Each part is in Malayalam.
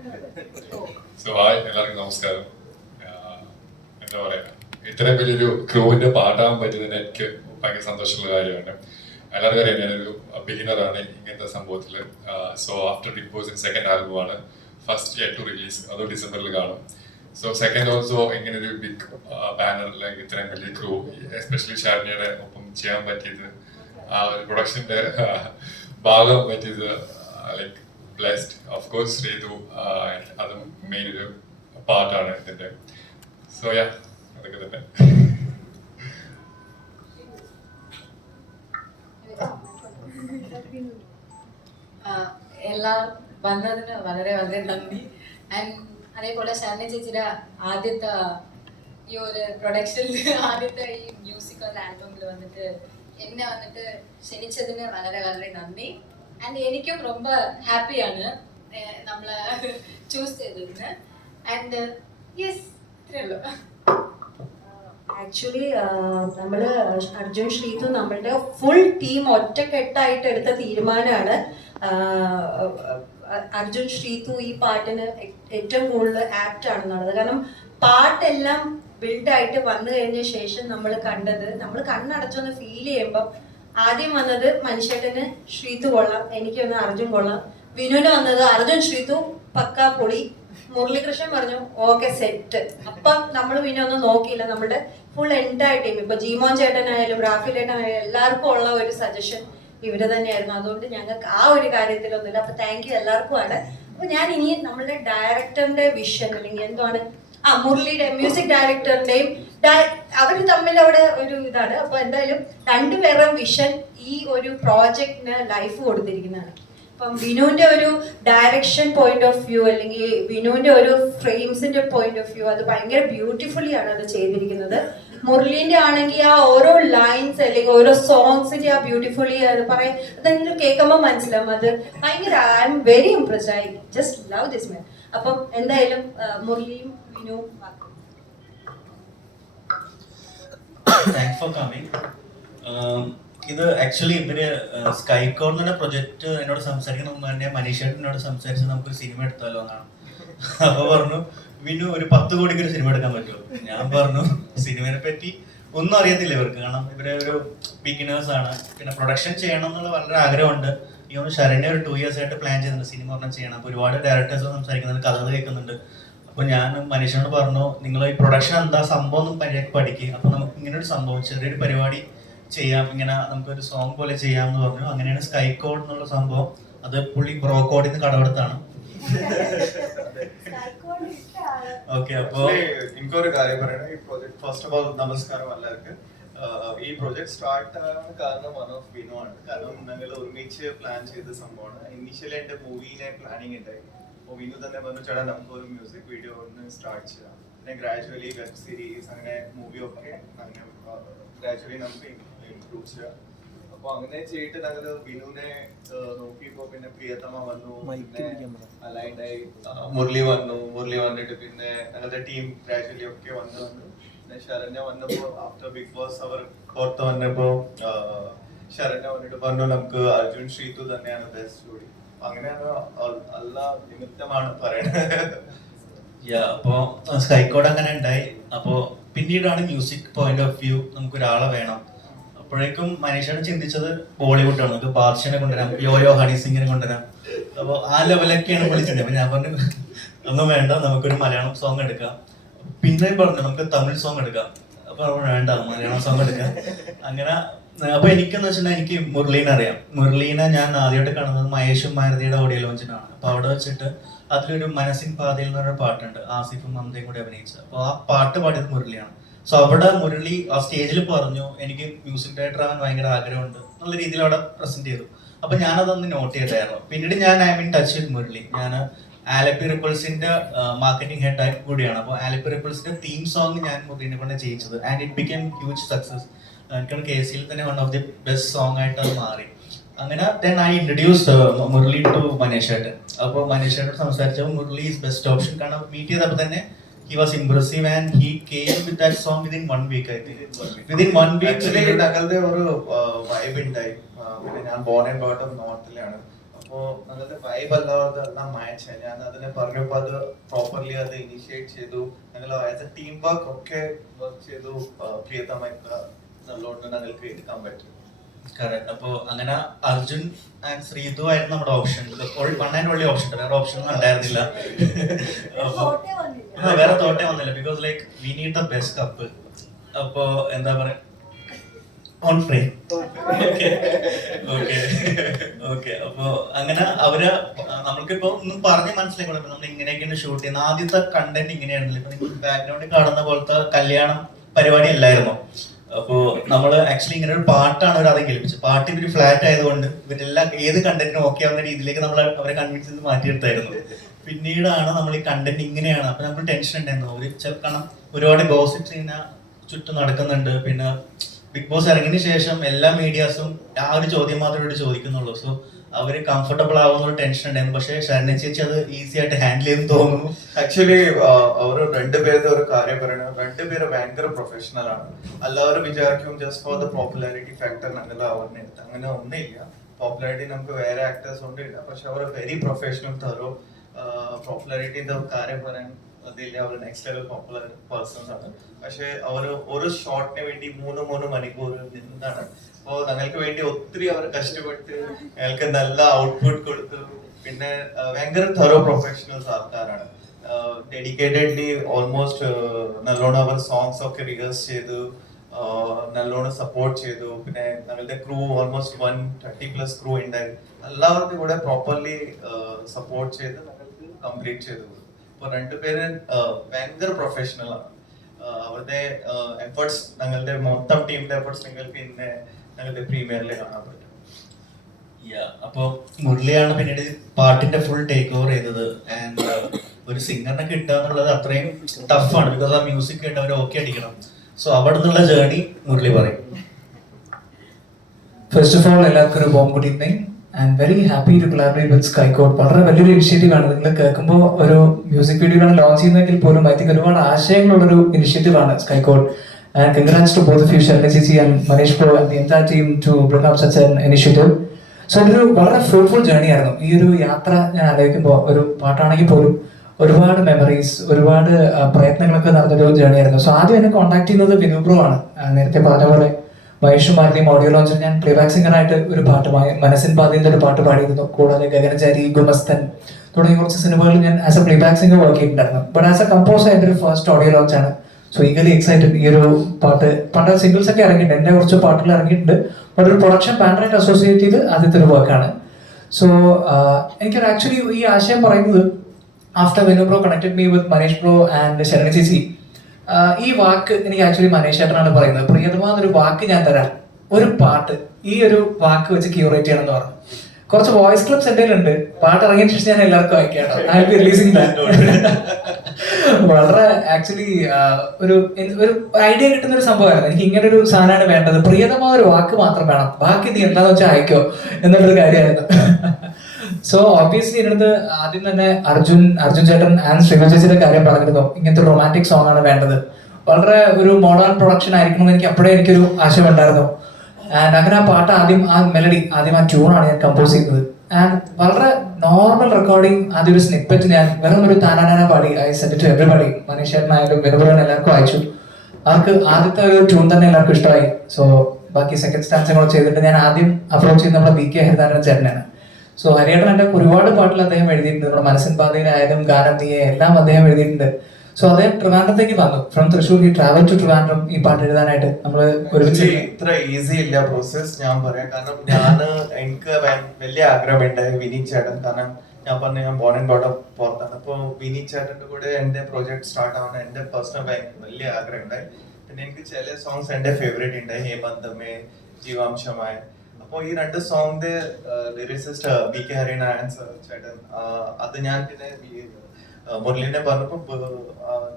സോ ഹായ് എല്ലാവർക്കും നമസ്കാരം. എന്താ പറയാ ഇത്രയും വലിയൊരു ക്രൂവിന്റെ പാട്ടാകാൻ പറ്റിയതിന് എനിക്ക് ഭയങ്കര സന്തോഷമുള്ള കാര്യമാണ്. എല്ലാവർക്കും അറിയാം ഞാനൊരു ബിഗിനറാണ് ഇങ്ങനത്തെ സംഭവത്തിൽ സോ ആഫ്റ്റർ ബോസ് സെക്കൻഡ് ആൽബമാണ് ഫസ്റ്റ് യെറ്റ് ടു റിലീസ് അത് ഡിസംബറിൽ കാണും. സോ സെക്കൻഡ് ഓൾസോ ഇങ്ങനെ ഒരു ബിഗ് ബാനറിൽ ഇത്രയും വലിയ ക്രൂ എസ്പെഷ്യലി ഷാർണിയുടെ ഒപ്പം ചെയ്യാൻ പറ്റിയത് ആ ഒരു പ്രൊഡക്ഷന്റെ ഭാഗം പറ്റിയത് like blessed of course Sreethu അതും മെയിൻ ഒരു പാർട്ടാണ് ഇതിന്റെ. സോ യാ അതൊക്കെ തന്നെ. എല്ലാ വന്നതിന് വളരെ വളരെ നന്ദി. ആൻഡ് അതേപോലെ ശരണ ചേച്ചിയുടെ ആദ്യത്തെ ഈ ഒരു പ്രൊഡക്ഷനിൽ ആദ്യത്തെ ഈ മ്യൂസിക്കൽ ആൽബമിൽ വന്നിട്ട് എന്നെ വന്നിട്ട് ക്ഷണിച്ചതിന് വളരെ വളരെ നന്ദി. ആൻഡ് എനിക്കും ரொம்ப ഹാപ്പിയാണ് നമ്മളെ ചൂസ് ചെയ്തതിന് ആൻഡ് യെസ് ഇത്രയേ ഉള്ളൂ ആക്ച്വലി നമ്മൾ അർജുൻ ശ്രീതു നമ്മളുടെ ഫുൾ ടീം ഒറ്റക്കെട്ടായിട്ട് എടുത്ത തീരുമാനമാണ് അർജുൻ ശ്രീതു ഈ പാട്ടിന് ഏ- ഏറ്റവും കൂടുതൽ ആപ്റ്റ് ആണെന്നുള്ളത് കാരണം പാട്ടെല്ലാം ബിൽഡായിട്ട് വന്നു കഴിഞ്ഞ ശേഷം നമ്മൾ കണ്ടത് നമ്മൾ കണ്ണടച്ചൊന്ന് ഫീൽ ചെയ്യുമ്പം ആദ്യം വന്നത് മനുഷ്യട്ടന് ശ്രീതു കൊള്ളാം എനിക്ക് വന്ന അർജുൻ കൊള്ളാം. വിനുവിന് വന്നത് അർജുൻ ശ്രീതു പക്കാ പൊളി. മുരളീകൃഷ്ണൻ പറഞ്ഞു ഓക്കെ സെറ്റ് അപ്പം നമ്മൾ പിന്നെ ഒന്നും നോക്കിയില്ല. നമ്മുടെ ഫുൾ എന്റയർ ടീം ഇപ്പൊ ജീമോൻ ചേട്ടനായാലും റാഫി ചേട്ടനായാലും എല്ലാവർക്കും ഉള്ള ഒരു സജഷൻ ഇവർ തന്നെയായിരുന്നു. അതുകൊണ്ട് ഞങ്ങൾക്ക് ആ ഒരു കാര്യത്തിലൊന്നുമില്ല അപ്പൊ താങ്ക് യു എല്ലാവർക്കും ആണ് അപ്പൊ ഞാൻ ഇനി നമ്മളുടെ ഡയറക്ടറിന്റെ വിഷൻ അല്ലെങ്കിൽ എന്താണ് ആ മുരളിയുടെ മ്യൂസിക് ഡയറക്ടറിന്റെയും അവർ തമ്മിൽ അവിടെ ഒരു ഇതാണ്. അപ്പൊ എന്തായാലും രണ്ടുപേരുടെ വിഷൻ ഈ ഒരു പ്രോജക്റ്റിന് ലൈഫ് കൊടുത്തിരിക്കുന്നതാണ്. അപ്പം വിനുവിന്റെ ഒരു ഡയറക്ഷൻ പോയിന്റ് ഓഫ് വ്യൂ അല്ലെങ്കിൽ വിനുവിന്റെ ഒരു ഫ്രെയിംസിന്റെ പോയിന്റ് ഓഫ് വ്യൂ അത് ഭയങ്കര ബ്യൂട്ടിഫുള്ളി ആണ് അത് ചെയ്തിരിക്കുന്നത്. മുരളീന്റെ ആണെങ്കിൽ ആ ഓരോ ലൈൻസ് അല്ലെങ്കിൽ ഓരോ സോങ്സിന്റെ ആ ബ്യൂട്ടിഫുള്ളി അത് പറയാം അതെങ്കിലും കേൾക്കുമ്പോൾ മനസ്സിലാവും. അത് ഭയങ്കര I am very impressed I just love this man അപ്പം എന്തായാലും ആ, താങ്ക്സ് ഫോർ കമ്മിങ് ഇത് ആക്ച്വലി ഇവർ സ്കൈ കോർന്നിന്റെ പ്രൊജക്ട് എന്നോട് സംസാരിക്കുന്ന മുമ്പ് തന്നെ മനീഷേട്ടനോട് സംസാരിച്ച് നമുക്കൊരു സിനിമ എടുത്താലോ എന്നാണ്. അപ്പൊ പറഞ്ഞു വിനു ഒരു പത്ത് കോടിക്ക് ഒരു സിനിമ എടുക്കാൻ പറ്റുമോ? ഞാൻ പറഞ്ഞു സിനിമയെ പറ്റി ഒന്നും അറിയത്തില്ല ഇവർക്ക്. കാരണം ഇവരെ ഒരു ബിഗിനേഴ്സ് ആണ്. പിന്നെ പ്രൊഡക്ഷൻ ചെയ്യണം എന്നുള്ള വളരെ ആഗ്രഹമുണ്ട്. ഈ ഒന്ന് ശരണ്യ ഒരു ടു ഇയേഴ്സ് ആയിട്ട് പ്ലാൻ ചെയ്യുന്നുണ്ട് സിനിമ ഒരെണ്ണം ചെയ്യണം. അപ്പൊ ഒരുപാട് ഡയറക്ടേഴ്സ് സംസാരിക്കുന്നുണ്ട് കഥ കേൾക്കുന്നുണ്ട്. അപ്പൊ ഞാൻ മനുഷ്യനോട് പറഞ്ഞു നിങ്ങൾ ഈ പ്രൊഡക്ഷൻ എന്താ? സംഭവം എന്ന് പഠിക്കുക അപ്പൊ നമുക്ക് ഇങ്ങനെ ഒരു സംഭവം ചെറിയൊരു പരിപാടി ചെയ്യാം. ഇങ്ങനെ നമുക്കൊരു സോങ് പോലെ ചെയ്യാം എന്ന് പറഞ്ഞു. അങ്ങനെയാണ് സ്കൈ കോഡ് എന്നുള്ള സംഭവം. അത് പുള്ളി ബ്രോക്കോഡിൽ നിന്ന് കടമെടുത്താണ്. ഓക്കെ അപ്പോ എനിക്കൊരു കാര്യം പറയണം. ഈ പ്രോജക്ട് ഫസ്റ്റ് ഓഫ് ഓൾ നമസ്കാരം എല്ലാവർക്കും. ഈ പ്രോജക്ട് സ്റ്റാർട്ട് ആകാൻ കാരണം വൺ ഓഫ് വിനു ആണ്. കാരണം ഞങ്ങൾ ഒരുമിച്ച് പ്ലാൻ ചെയ്ത സംഭവമാണ്. ഇനീഷ്യലി എന്റെ മൂവിനെ പ്ലാനിങ് ഉണ്ടായി അപ്പോൾ വിനു തന്നെ പറഞ്ഞു ചേട്ടാ നമുക്ക് ഒരു മ്യൂസിക് വീഡിയോ ഒന്ന് സ്റ്റാർട്ട് ചെയ്യാം. പിന്നെ ഗ്രാജുവലി വെബ് സീരീസ് അങ്ങനെ മൂവി ഒക്കെ അങ്ങനെ ഗ്രാജുവലി നമുക്ക് ഇംപ്രൂവ് ചെയ്യാം. അപ്പൊ അങ്ങനെ ചെയ്തിട്ട് ഞങ്ങൾ വിനുവിനെ നോക്കിയപ്പോ പിന്നെ പ്രിയതമ വന്നു പിന്നെ ആയി മുരളി വന്നു മുരളി വന്നിട്ട് പിന്നെ ഞങ്ങളുടെ ടീം ഗ്രാജുവലി ഒക്കെ വന്ന് വന്നു. പിന്നെ ശരണ്യ വന്നപ്പോ ആഫ്റ്റർ ബിഗ് ബോസ് അവർ പുറത്ത് വന്നപ്പോ ശരണ്യ വന്നിട്ട് പറഞ്ഞു നമുക്ക് അർജുൻ ശ്രീതു തന്നെയാണ് ബെസ്റ്റ് ജോഡി അപ്പോ സ്കൈക്കോഡ് അങ്ങനെ ഉണ്ടായി. അപ്പോ പിന്നീടാണ് മ്യൂസിക് പോയിന്റ് ഓഫ് വ്യൂ നമുക്ക് ഒരാളെ വേണം. അപ്പോഴേക്കും മനീഷാണ് ചിന്തിച്ചത് ബോളിവുഡാണ്. നമുക്ക് ബാദ്ഷനെ കൊണ്ടുവരാം യോയോ ഹണി സിംഗിനെ കൊണ്ടുവരാം. അപ്പൊ ആ ലെവലൊക്കെയാണ് വിളിച്ചത് ഞാൻ പറഞ്ഞു ഒന്നും വേണ്ട നമുക്കൊരു മലയാളം സോങ് എടുക്കാം. പിന്നെ പറഞ്ഞു നമുക്ക് തമിഴ് സോങ് എടുക്കാം. അപ്പൊ വേണ്ട മലയാളം സോങ് എടുക്കാം. അങ്ങനെ അപ്പൊ എനിക്കെന്ന് വെച്ചിട്ടുണ്ടെങ്കിൽ എനിക്ക് മുരളീന അറിയാം. മുരളീന ഞാൻ ആദ്യമായിട്ട് കാണുന്നത് മഹേഷും മാരുതിയുടെ ഓഡിയോ ലോഞ്ചിനാണ് അപ്പൊ അവിടെ വെച്ചിട്ട് അതിലൊരു മനസ്സിൻ പാതയിൽ എന്ന് പറഞ്ഞ പാട്ടുണ്ട് ആസിഫും മമതയും കൂടി അഭിനയിച്ച അപ്പൊ ആ പാട്ട് പാടിയത് മുരളിയാണ്. സോ അവിടെ മുരളി ആ സ്റ്റേജിൽ പറഞ്ഞു എനിക്ക് മ്യൂസിക് ഡയറക്ടർ ആവാൻ ഭയങ്കര ആഗ്രഹമുണ്ട്. നല്ല രീതിയിൽ അവിടെ പ്രസന്റ് ചെയ്തു. അപ്പൊ ഞാനതൊന്ന് നോട്ട് ചെയ്തായിരുന്നു. പിന്നീട് ഞാൻ I mean touch with Murali. ഞാൻ ആലപ്പി റിപ്പിൾസിന്റെ മാർക്കറ്റിംഗ് ഹെഡ് ആയി കൂടിയാണ്. അപ്പോൾ ആലപ്പി റിപ്പിൾസിന്റെ തീം സോങ് ഞാൻ മുരളിനെ കൊണ്ട് ചെയ്യിച്ചത്. And it become huge success എനിക്കാണ് കെ സിയിൽ തന്നെ one of the best song ആയിട്ട് അത് മാറി. അങ്ങനെ then I introduce Murali to മനീഷേട്ടൻ. അപ്പോൾ മനീഷേട്ടൻ സംസാരിച്ചപ്പോൾ മുരളി ഈസ് ബെസ്റ്റ് ഓപ്ഷൻ കാരണം മീറ്റ് ചെയ്തപ്പോൾ തന്നെ he was impressive and he came with that song within one week think within one actually week ഞങ്ങളുടെ ഒരു വൈബ് ഉണ്ടായി. പിന്നെ ഞാൻ ബോൺ ആൻഡ് ബോട്ടം നോർത്തിലാണ് അപ്പോൾ ഞങ്ങളുടെ വൈബ് അല്ലാതെ എല്ലാം മാച്ച് ഞാൻ അതിനെ പറഞ്ഞപ്പോൾ അത് പ്രോപ്പർലി അത് ഇനിഷ്യേറ്റ് ചെയ്തു. ഞങ്ങൾ ആസ് എ ടീം വർക്ക് ഒക്കെ വർക്ക് ചെയ്തു ആ, നല്ലോണം ഞങ്ങൾക്ക് എടുക്കാൻ പറ്റും. കറക്റ്റ് അപ്പോ അങ്ങനെ അർജുൻ ആൻഡ് ശ്രീതു ആയിരുന്നു നമ്മുടെ option one and only option വേറെ ഓപ്ഷൻ ഒന്നും ഉണ്ടായിരുന്നില്ല. വേറെ തോട്ടേ വന്നില്ല. Because like we need the best cup അപ്പോ എന്താ പറയാ? ഓൺ ഫ്രെയിം ഓക്കെ ഓക്കെ അപ്പോ അങ്ങനെ അവർ നമ്മൾക്കിപ്പോ ഒന്നും പറഞ്ഞ് മനസ്സിലാക്കണം നമ്മൾ ഇങ്ങനെയൊക്കെയാണ് ഷൂട്ട് ചെയ്യുന്നത്. ആദ്യത്തെ കണ്ടന്റ് ഇങ്ങനെയാണല്ലോ. ഇപ്പൊ നിങ്ങൾ ബാക്ക്ഗ്രൗണ്ടിൽ കാണുന്ന പോലത്തെ കല്യാണം പരിപാടി അല്ലായിരുന്നു? അപ്പോ നമ്മൾ ആക്ച്വലി ഇങ്ങനെ ഒരു പാട്ടാണ് അവർ ആദ്യം കേൾപ്പിച്ചത്. പാട്ട് ഇവർ ഫ്ലാറ്റ് ആയതുകൊണ്ട് ഇവരെല്ലാം ഏത് കണ്ടന്റിനും ഓക്കെ ആവുന്ന രീതിയിലേക്ക് നമ്മൾ അവരെ കൺവിൻസ് ചെയ്ത് മാറ്റിയെടുത്തായിരുന്നു. പിന്നീടാണ് നമ്മൾ ഈ കണ്ടന്റ് ഇങ്ങനെയാണ്. അപ്പൊ നമ്മൾ ടെൻഷൻ ഉണ്ടായിരുന്നു. ഒരു ചെറുക്കണം ഒരുപാട് ഗോസിപ്സ് ഇങ്ങനെ ചുറ്റും നടക്കുന്നുണ്ട്. പിന്നെ ബിഗ് ബോസ് ഇറങ്ങിയതിന് ശേഷം എല്ലാ മീഡിയാസും ആ ഒരു ചോദ്യം മാത്രമേ ചോദിക്കുന്നുള്ളൂ. സോ അവർ കംഫർട്ടബിൾ ആവുന്ന ടെൻഷൻ ഉണ്ടായിരുന്നു. പക്ഷെ ശരണ്യ ചേച്ചി അത് ഈസി ആയിട്ട് ഹാൻഡിൽ ചെയ്യുന്നു തോന്നുന്നു. ആക്ച്വലി അവർ രണ്ടുപേരുടെ ഒരു കാര്യം പറയണത് രണ്ടുപേര് ഭയങ്കര പ്രൊഫഷണൽ ആണ്. എല്ലാവരും വിചാരിക്കും just for the popularity factor അങ്ങനെ അവരുടെ അടുത്ത്. അങ്ങനെ ഒന്നുമില്ല. പോപ്പുലാരിറ്റി നമുക്ക് വേറെ ആക്ടേഴ്സ് ഒന്നുമില്ല പക്ഷെ അവർ വെരി പ്രൊഫഷണൽ തരോ പോപ്പുലാരിറ്റിന്റെ കാര്യം പറയാൻ അതില്ല. അവർ നെക്സ്റ്റ് ലെവൽ പോപ്പുലർ പേഴ്സൺസ് ആണ്. പക്ഷെ അവർ ഒരു ഷോട്ടിന് വേണ്ടി മൂന്ന് മൂന്ന് മണിക്കൂർ നിന്നാണ് അപ്പോൾ ഞങ്ങൾക്ക് വേണ്ടി ഒത്തിരി അവർ കഷ്ടപ്പെട്ട് ഞങ്ങൾക്ക് നല്ല ഔട്ട്പുട്ട് കൊടുത്തു. പിന്നെ ഭയങ്കര തറോ പ്രൊഫഷണൽസ് ആൾക്കാരാണ്. ഡെഡിക്കേറ്റഡ്ലി ഓൾമോസ്റ്റ് നല്ലോണം അവർ സോങ്സ് ഒക്കെ റിഹേഴ്സ് ചെയ്തു. നല്ലോണം സപ്പോർട്ട് ചെയ്തു. പിന്നെ ഞങ്ങളുടെ crew almost one thirty plus crew ഉണ്ടായി എല്ലാവർക്കും കൂടെ പ്രോപ്പർലി സപ്പോർട്ട് ചെയ്ത് ഞങ്ങൾക്ക് കംപ്ലീറ്റ് ചെയ്തു. അപ്പോൾ രണ്ടുപേര് ഭയങ്കര പ്രൊഫഷണൽ ആണ്. അവരുടെ എഫേർട്സ് ഞങ്ങളുടെ മൊത്തം ടീമിന്റെ എഫേർട്സ് നിങ്ങൾക്ക് ഇന്ന് ഞങ്ങളുടെ പ്രീമിയറിൽ കാണാൻ പറ്റും. Yeah, അപ്പൊ മുരളിയാണ് പിന്നീട് പാട്ടിന്റെ ഫുൾ ടേക്ക് ഓവർ ചെയ്തത്. ആൻഡ് ഒരു സിംഗറിനെ കിട്ടുക എന്നുള്ളത് അത്രയും ടഫാണ് ബിക്കോസ് ആ മ്യൂസിക് കേട്ട് അവർ ഓക്കെ അടിക്കണം. സോ അവിടെ നിന്നുള്ള ജേർണി മുരളി പറയും. ഫസ്റ്റ് ഓഫ് ഓൾ എല്ലാവർക്കും ഒരു ബോം good evening and very happy to collaborate with Skycourt വളരെ വലിയൊരു ഇനിഷ്യേറ്റീവ് ആണ്. നിങ്ങൾ കേൾക്കുമ്പോൾ ഒരു മ്യൂസിക് വീഡിയോ ആണ് ലോഞ്ച് ചെയ്യുന്നതെങ്കിൽ പോലും ഐ തിങ്ക് ഒരുപാട് ആശയങ്ങളുള്ളൊരു ഇനിഷ്യേറ്റീവ് ആണ് സ്കൈകോട്ട് congrats to both of you, Sharna ചേച്ചി and Maneesh bro and the entire team to bring up such an initiative so അതൊരു വളരെ ഫ്രൂട്ട്ഫുൾ ജേണി ആയിരുന്നു. ഈ ഒരു യാത്ര ഞാൻ ആലോചിക്കുമ്പോൾ ഒരു പാട്ടാണെങ്കിൽ പോലും ഒരുപാട് മെമ്മറീസ് ഒരുപാട് പ്രയത്നങ്ങളൊക്കെ നടന്നൊരു ജേണി ആയിരുന്നു. സോ ആദ്യം എന്നെ കോൺടാക്ട് ചെയ്യുന്നത് വിനു ബ്രോ ആണ്. നേരത്തെ പറഞ്ഞ പോലെ മഹേഷുമാരുടെയും ഓഡിയോ ലോഞ്ചിൽ ഞാൻ പ്ലേബാക്ക് സിംഗറായിട്ട് ഒരു പാട്ട് മനസ്സിൻ പാതിന്റെ ഒരു പാട്ട് പാടിയിരുന്നു. കൂടാതെ ഗഗനചാരി ഗുമസ്തൻ തുടങ്ങിയ കുറച്ച് സിനിമകളിൽ ഞാൻ as a playback singer work ചെയ്തിട്ടുണ്ടായിരുന്നു. ബട്ട് ആസ് എ കമ്പോസർ എന്റെ ഒരു ഫസ്റ്റ് ഓഡിയോ ലോഞ്ച് ആണ്. സോ ഈഗലി എക്സൈറ്റഡ് ഈ ഒരു പാട്ട്. പണ്ട് സിംഗിൾസ് ഒക്കെ ഇറങ്ങിയിട്ടുണ്ട്. എന്റെ കുറച്ച് പാട്ടുകൾ ഇറങ്ങിയിട്ടുണ്ട്. ബട്ട് ഒരു പ്രൊഡക്ഷൻ ബാൻഡായിട്ട് അസോസിയേറ്റ് ചെയ്ത് ആദ്യത്തെ ഒരു വർക്കാണ് സോ എനിക്കൊരു ആക്ച്വലി ഈ ആശയം പറയുന്നത് after Venu bro connected me with Maneesh bro and Sharana ചേച്ചി ഈ വാക്ക് എനിക്ക് ആക്ച്വലി മനീഷ് ചേട്ടനാണ് പറയുന്നത്. പ്രിയതമ എന്നൊരു വാക്ക് ഞാൻ തരാം. ഒരു പാട്ട്. ഈ ഒരു വാക്ക് വെച്ച് ക്യൂറേറ്റ് ചെയ്യണം എന്ന് പറഞ്ഞു. കുറച്ച് വോയിസ് ക്ലിപ്സ് എന്റെ ഉണ്ട് പാട്ട് ഇറങ്ങിയ ശേഷം ഞാൻ എല്ലാവർക്കും അയക്കാം ഐ ബി റിലീസിംഗ് വളരെ ആക്ച്വലി ഒരു ഒരു ഐഡിയ കിട്ടുന്ന ഒരു സംഭവമായിരുന്നു. എനിക്ക് ഇങ്ങനെ ഒരു സാധനമാണ് വേണ്ടത്. പ്രിയതമായ ഒരു വാക്ക് മാത്രം വേണം. ബാക്കി നീ എന്താന്ന് വെച്ചാൽ അയക്കോ എന്നുള്ളൊരു കാര്യമായിരുന്നു. സോ ഓബിയസ്ലി എന്നത് ആദ്യം തന്നെ അർജുൻ അർജുൻ ചേട്ടൻ ആൻഡ് ശ്രീമ ചേച്ചിയുടെ കാര്യം പറഞ്ഞിരുന്നു. ഇങ്ങനത്തെ റൊമാന്റിക് സോങ് ആണ് വേണ്ടത്. വളരെ ഒരു മോഡേൺ പ്രൊഡക്ഷൻ ആയിരിക്കണം എന്ന് എനിക്ക് അപ്പോഴേ എനിക്കൊരു ആശയം ഉണ്ടായിരുന്നു ആൻഡ് അങ്ങനെ ആ പാട്ട് ആദ്യം ആ മെലഡി ആദ്യം ആ ട്യൂണാണ് ഞാൻ കമ്പോസ് ചെയ്തത് ആൻഡ് വളരെ നോർമൽ റെക്കോർഡിംഗ് ആദ്യം ഒരു സ്നിപ്പറ്റ് ഞാൻ വെറും ഒരു താനാനാന പാടി I send to everybody Maneesh ചേട്ടനായാലും വെറുതെ എല്ലാവർക്കും അയച്ചു. അവർക്ക് ആദ്യത്തെ ഒരു ട്യൂൺ തന്നെ എല്ലാവർക്കും ഇഷ്ടമായി. സോ ബാക്കി സെക്കൻഡ് സ്റ്റാൻസ് കൂടെ ചെയ്തിട്ട് ഞാൻ ആദ്യം അപ്രോച്ച് ചെയ്ത് നമ്മുടെ ബി കെ ഹരിതാരൻ ചേട്ടനാണ്. സോ ഹരിയേട്ടൻ എന്റെ ഒരുപാട് പാട്ടിൽ അദ്ദേഹം എഴുതിയിട്ടുണ്ട്. നമ്മുടെ മനസ്സിൻ പാതയിലായാലും ഗാനം എല്ലാം അദ്ദേഹം എഴുതിയിട്ടുണ്ട്. സോ അദ്ദേഹം ട്രിവാൻഡ്രത്തേക്ക് വന്നു. ഫ്രം തൃശ്ശൂർ ഈ ട്രാവൽ ടു ട്രിവാൻഡ്രം. ഈ പാട്ട് എഴുതാനായിട്ട് നമ്മൾ ഒരുമിച്ച് ഇത്ര ഈസി ഇല്ല പ്രോസസ് ഞാൻ പറയാം. കാരണം ഞാൻ എനിക്ക് വലിയ ആഗ്രഹമുണ്ടായി വിനീത് ചേട്ടൻ. കാരണം ഞാൻ പറഞ്ഞു ഞാൻ ബോൺ ആൻഡ് ബോട്ടം പുറത്താണ്. അപ്പോൾ വിനീത് ചേട്ടന്റെ കൂടെ എന്റെ പ്രോജക്ട് സ്റ്റാർട്ട് ആവുന്ന എന്റെ പേഴ്സണൽ വലിയ ആഗ്രഹം ഉണ്ടായി പിന്നെ എനിക്ക് ചില സോങ്സ് എന്റെ ഫേവറേറ്റ് ഉണ്ടായി. ഹേമന്തമേ ജീവാംശമായ അപ്പോൾ ഈ രണ്ട് സോങ്ങിന്റെ lyricist B K Harinarayan sir ചേട്ടൻ അത് ഞാൻ പിന്നെ മുരളീനെ പറഞ്ഞപ്പോൾ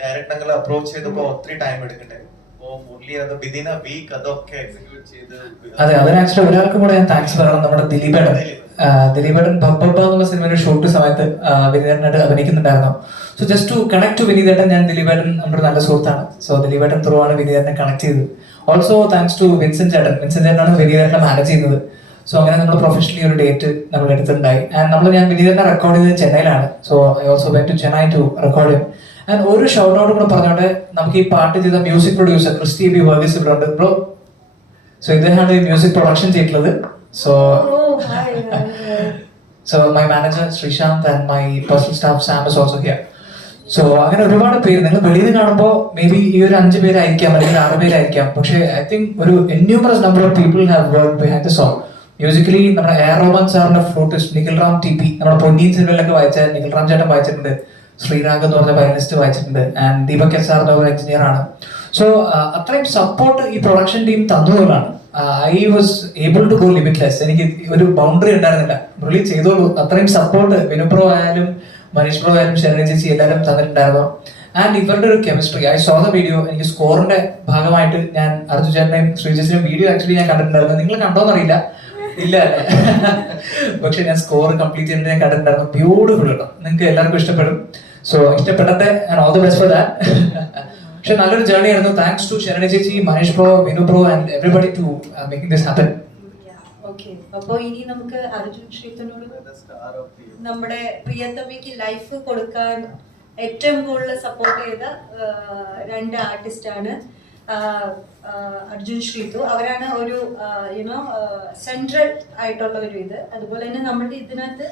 ഡയറക്റ്റ് ഞങ്ങൾ അപ്രോച്ച് ചെയ്തപ്പോൾ ഒത്തിരി ടൈം എടുക്കണ്ടേ? അപ്പോൾ മുരളി അത് അവർ ആക്ച്വലി ഒരാൾക്ക് കൂടെ ഞാൻ താങ്ക്സ് പറയണം. നമ്മുടെ ദിലീപേടൻ. ദിലീപേടൻ. ബബ്ബ എന്നുള്ള സിനിമയുടെ ഷൂട്ട് സമയത്ത് വിനീതനായിട്ട് അഭിനയിക്കുന്നുണ്ടായിരുന്നു. So just to connect to വിനീതേട്ടൻ ഞാൻ ദിലീപേട്ടൻ നമ്മുടെ നല്ല സുഹൃത്താണ്. സോ ദിലീപേട്ടൻ ത്രൂ ആണ് വിനീതേട്ടനെ കണക്ട് ചെയ്തത്. ഓൾസോ താങ്ക്സ് ടു വിൻസെന്റ് ചേട്ടൻ. വിൻസെന്റ് ചേട്ടനാണ് വിനീതേട്ടനെ മാനേജ് ചെയ്യുന്നത്. സോ അങ്ങനെ നമ്മൾ പ്രൊഫഷണലി ഒരു ഡേറ്റ് നമ്മൾ എടുത്തിട്ടുണ്ടായി. ആൻഡ് നമ്മൾ ഞാൻ വിനീതന്റെ റെക്കോർഡ് ചെയ്തത് ചെന്നൈയിലാണ്. So I also went to Chennai to record and ഒരു ഷൗട്ട് ഔട്ട് കൂടെ പറഞ്ഞോണ്ട് നമുക്ക് ഈ പാട്ട് ചെയ്ത music producer Christy B Varghese ഇവിടെ ഉണ്ട്. ബ്രോ സോ ഇദ്ദേഹമാണ് ഈ മ്യൂസിക് പ്രൊഡക്ഷൻ ചെയ്തിട്ടുള്ളത്. So so my manager Sreesanth and my personal staff Sam is also here so അങ്ങനെ ഒരുപാട് പേര് നിങ്ങൾ വെളിയിൽ നിന്ന് കാണുമ്പോൾ മേ ബി ഈ ഒരു അഞ്ച് പേരായിരിക്കാം അല്ലെങ്കിൽ ആറ് പേരായിരിക്കാം. പക്ഷേ ഐ തിങ്ക് ഒരു numerous number of people have work behind the song musically നമ്മുടെ എ ആർ റോമൻ സാറിന്റെ flutist Nikhil Ram T P നമ്മുടെ പൊന്നിയൻ സിനിമയിലൊക്കെ വായിച്ച നിഖിൽ റാം ചേട്ടൻ വായിച്ചിട്ടുണ്ട്. ശ്രീരാഗ് എന്ന് പറഞ്ഞ വയലിനിസ്റ്റ് വായിച്ചിട്ടുണ്ട്. ആൻഡ് ദീപക് എസ് ആർ എന്ന് പറഞ്ഞ എഞ്ചിനീയർ ആണ് സോ അത്രയും സപ്പോർട്ട് ഈ production team തന്നതുകൊണ്ടാണ്. I was able to go limitless എനിക്ക് ഒരു ബൗണ്ടറി ഉണ്ടായിരുന്നില്ല. മുരളി ചെയ്തോളൂ. അത്രയും സപ്പോർട്ട് വിനുപ്രോ ആയാലും മനീഷ് പ്രോ ആയാലും ശരണ ചേച്ചി എല്ലാവരും തന്നിട്ടുണ്ടായിരുന്നു. ആൻഡ് ഇവരുടെ ഒരു chemistry I saw the video എനിക്ക് സ്കോറിന്റെ ഭാഗമായിട്ട് ഞാൻ അർജുൻ ചേട്ടനെയും ശ്രീജേച്ചിനെയും വീഡിയോ ആക്ച്വലി ഞാൻ കണ്ടിട്ടുണ്ടായിരുന്നു. നിങ്ങൾ കണ്ടോന്നറിയില്ല. ഇല്ല. പക്ഷെ ഞാൻ സ്കോർ കംപ്ലീറ്റ് ചെയ്യുന്നതിനെ കണ്ടിട്ടുണ്ടായിരുന്നു ബ്യൂട്ടിഫുൾ കേട്ടോ. നിങ്ങൾക്ക് എല്ലാവർക്കും ഇഷ്ടപ്പെടും. So ഇഷ്ടപ്പെടട്ടെ. And all the best for that പക്ഷെ നല്ലൊരു ജേർണി ആയിരുന്നു. താങ്ക്സ് ടു ശരണി ചേച്ചി Maneesh bro Vinu bro and everybody to making this happen അപ്പോ ഇനി നമുക്ക് അർജുൻ ശ്രീത്തനോട് നമ്മുടെ പ്രിയതമ്മയ്ക്ക് ലൈഫ് കൊടുക്കാൻ ഏറ്റവും കൂടുതൽ സപ്പോർട്ട് ചെയ്ത രണ്ട് ആർട്ടിസ്റ്റ് ആണ്. ആ, ആ, അർജുൻ ശ്രീതു അവരാണ് ഒരു യുനോ സെൻട്രൽ ആയിട്ടുള്ള ഒരു ഇത്. അതുപോലെ തന്നെ നമ്മുടെ ഇതിനകത്ത്